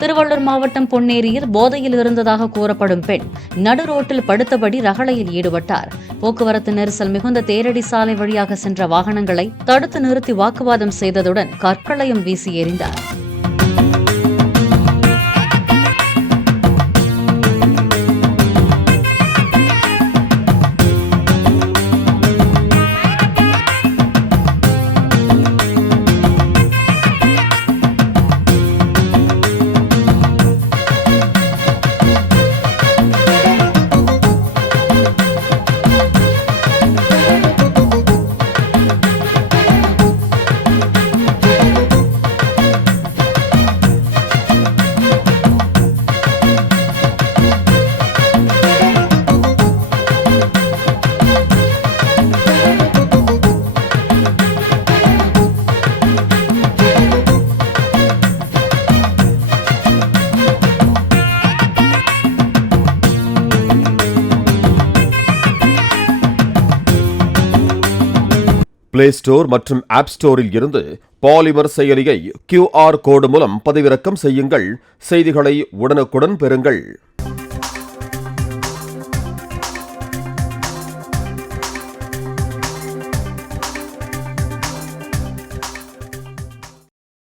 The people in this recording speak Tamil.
திருவள்ளூர் மாவட்டம் பொன்னேரியில் போதையில் இருந்ததாக கூறப்படும் பெண் நடு ரோட்டில் படுத்தபடி ரகளையில் ஈடுபட்டார். போக்குவரத்து நெரிசல் மிகுந்த தேரடி சாலை வழியாக சென்ற வாகனங்களை தடுத்து நிறுத்தி வாக்குவாதம் செய்ததுடன் கற்களையும் வீசி எறிந்தார். பிளே ஸ்டோர் மற்றும் ஆப் ஸ்டோரில் இருந்து பாலிமர் செயலியை QR கோடு மூலம் பதிவிறக்கம் செய்யுங்கள். செய்திகளை உடனுக்குடன் பெறுங்கள்.